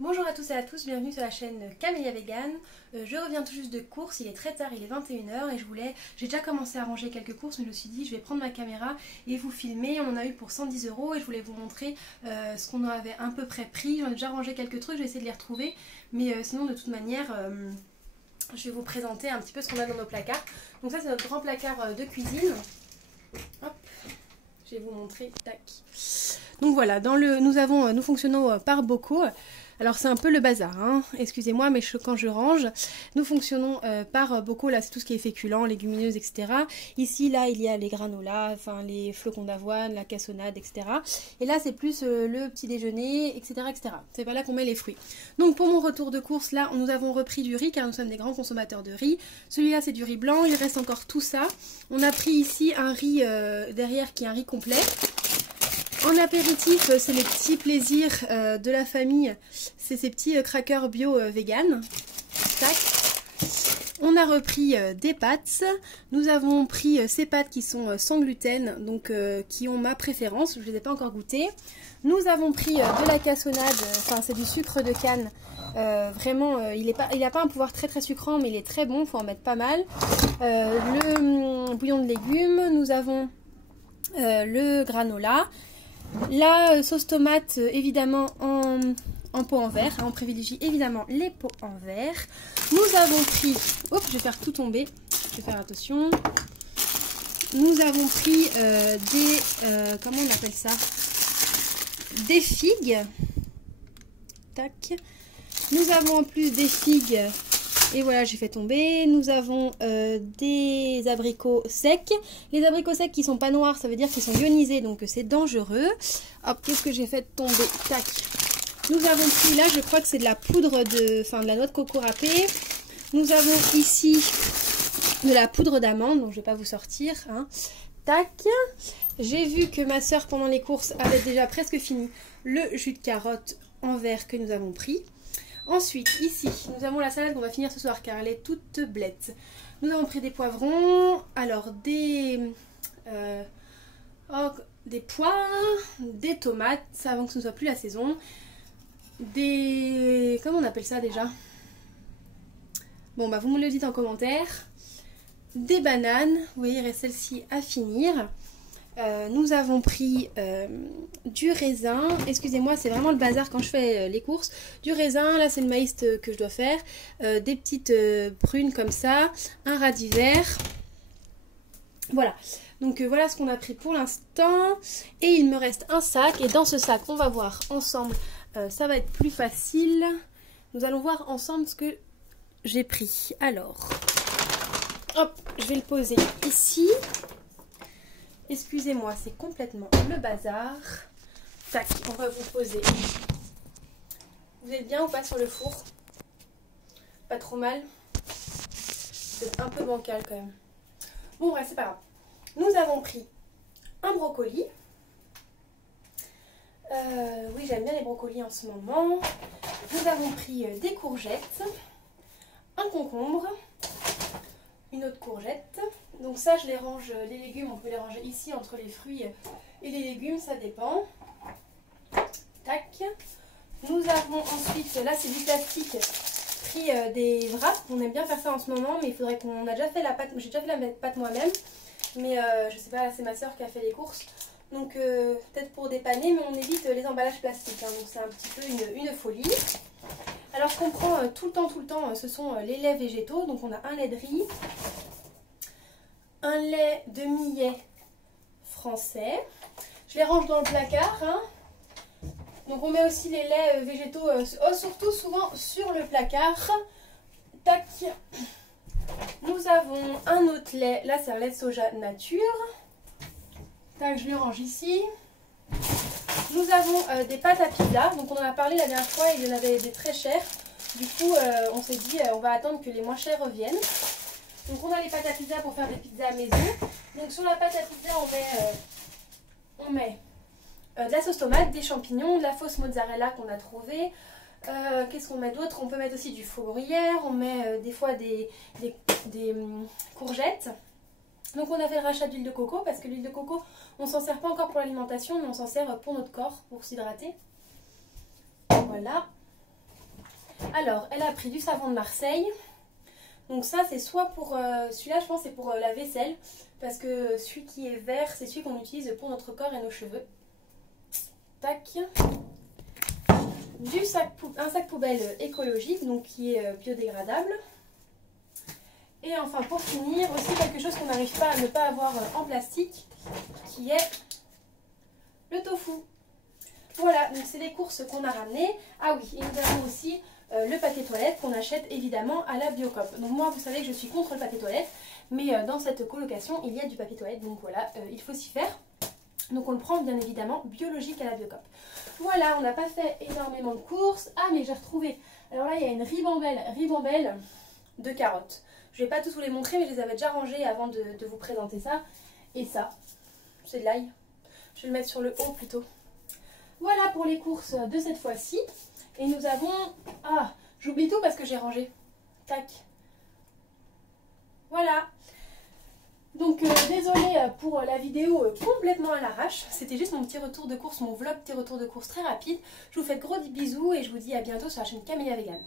Bonjour à tous et à tous, bienvenue sur la chaîne Camélia Vegan. Je reviens tout juste de course, il est très tard, il est 21 h et j'ai déjà commencé à ranger quelques courses, mais je me suis dit je vais prendre ma caméra et vous filmer. On en a eu pour 110 € et je voulais vous montrer ce qu'on avait à peu près pris. J'en ai déjà rangé quelques trucs, je vais essayer de les retrouver, mais sinon de toute manière je vais vous présenter un petit peu ce qu'on a dans nos placards. Donc ça c'est notre grand placard de cuisine. Hop, je vais vous montrer, tac. Donc voilà, nous fonctionnons par bocaux. Alors c'est un peu le bazar, hein. Excusez-moi, mais quand je range, nous fonctionnons par bocaux. Là c'est tout ce qui est féculent, légumineuses, etc. Ici, là, il y a les granolas, enfin les flocons d'avoine, la cassonade, etc. Et là c'est plus le petit déjeuner, etc. etc. C'est pas là qu'on met les fruits. Donc pour mon retour de course, là nous avons repris du riz car nous sommes des grands consommateurs de riz. Celui-là c'est du riz blanc, il reste encore tout ça. On a pris ici un riz derrière qui est un riz complet. En apéritif, c'est les petits plaisirs de la famille, c'est ces petits crackers bio vegan. Tac. On a repris des pâtes, nous avons pris ces pâtes qui sont sans gluten, donc qui ont ma préférence, je ne les ai pas encore goûtées. Nous avons pris de la cassonade, enfin c'est du sucre de canne, vraiment il n'a pas un pouvoir très très sucrant mais il est très bon, il faut en mettre pas mal. Le bouillon de légumes, nous avons le granola. La sauce tomate, évidemment en pot en verre. On privilégie évidemment les pots en verre. Nous avons pris... Hop, je vais faire tout tomber. Je vais faire attention. Nous avons pris comment on appelle ça? Des figues. Tac. Nous avons en plus des figues... Et voilà, j'ai fait tomber. Nous avons des abricots secs. Les abricots secs qui sont pas noirs, ça veut dire qu'ils sont ionisés, donc c'est dangereux. Hop, qu'est-ce que j'ai fait tomber? Tac. Nous avons pris, là, je crois que c'est de la poudre de la noix de coco râpée. Nous avons ici de la poudre d'amande, donc je vais pas vous sortir. Hein. Tac. J'ai vu que ma soeur, pendant les courses, avait déjà presque fini le jus de carotte en verre que nous avons pris. Ensuite, ici, nous avons la salade qu'on va finir ce soir car elle est toute blette. Nous avons pris des poivrons, alors des poires, des tomates, ça avant que ce ne soit plus la saison. Comment on appelle ça déjà? Bon, bah vous me le dites en commentaire. Des bananes, vous voyez, il reste celle-ci à finir. Nous avons pris du raisin, excusez-moi c'est vraiment le bazar quand je fais les courses, du raisin, là c'est le maïs que je dois faire, des petites prunes comme ça, un radis vert, voilà. Donc voilà ce qu'on a pris pour l'instant et il me reste un sac et dans ce sac on va voir ensemble, ça va être plus facile, nous allons voir ensemble ce que j'ai pris. Alors, hop, je vais le poser ici. Excusez-moi, c'est complètement le bazar. Tac, on va vous poser. Vous êtes bien ou pas sur le four? Pas trop mal? C'est un peu bancal quand même. Bon, bref, c'est pas grave. Nous avons pris un brocoli. Oui, j'aime bien les brocolis en ce moment. Nous avons pris des courgettes, un concombre, une autre courgette. Donc ça je les range, les légumes on peut les ranger ici entre les fruits et les légumes, ça dépend. Tac. Nous avons ensuite, là c'est du plastique, pris des wraps. On aime bien faire ça en ce moment mais il faudrait qu'on a déjà fait la pâte, j'ai déjà fait la pâte moi-même. Mais je sais pas, c'est ma soeur qui a fait les courses. Donc peut-être pour dépanner, mais on évite les emballages plastiques. Hein, donc c'est un petit peu une folie. Alors ce qu'on prend tout le temps, ce sont les laits végétaux. Donc on a un lait de riz, un lait de millet français. Je les range dans le placard. Hein. Donc on met aussi les laits végétaux, surtout souvent sur le placard. Tac. Nous avons un autre lait. Là c'est un lait de soja nature. Tac, je le range ici. Nous avons des pâtes à pizza. Donc on en a parlé la dernière fois, il y en avait des très chères. Du coup on s'est dit on va attendre que les moins chers reviennent. Donc on a les pâtes à pizza pour faire des pizzas à maison. Donc sur la pâte à pizza on met de la sauce tomate, des champignons, de la fausse mozzarella qu'on a trouvée. Qu'est-ce qu'on met d'autre? On peut mettre aussi du faux gruyère, on met des fois des courgettes. Donc on a fait le rachat d'huile de coco parce que l'huile de coco on s'en sert pas encore pour l'alimentation mais on s'en sert pour notre corps, pour s'hydrater. Voilà. Alors, elle a pris du savon de Marseille. Donc ça, c'est soit pour... celui-là, je pense, c'est pour la vaisselle. Parce que celui qui est vert, c'est celui qu'on utilise pour notre corps et nos cheveux. Tac. Un sac poubelle écologique, donc qui est biodégradable. Et enfin, pour finir, aussi quelque chose qu'on n'arrive pas à ne pas avoir en plastique, qui est le tofu. Voilà, donc c'est les courses qu'on a ramenées. Ah oui, et nous avons aussi le papier toilette qu'on achète évidemment à la Biocoop. Donc moi, vous savez que je suis contre le papier toilette, mais dans cette colocation, il y a du papier toilette, donc voilà, il faut s'y faire. Donc on le prend bien évidemment biologique à la Biocoop. Voilà, on n'a pas fait énormément de courses. Ah, mais j'ai retrouvé. Alors là, il y a une ribambelle de carottes. Je ne vais pas tous vous les montrer, mais je les avais déjà rangées avant de vous présenter ça. Et ça, c'est de l'ail. Je vais le mettre sur le haut plutôt. Voilà pour les courses de cette fois-ci. Et nous avons... Ah, j'oublie tout parce que j'ai rangé. Tac. Voilà. Donc désolée pour la vidéo complètement à l'arrache. C'était juste mon petit retour de course, mon vlog petit retour de course très rapide. Je vous fais de gros bisous et je vous dis à bientôt sur la chaîne Camélia Vegan.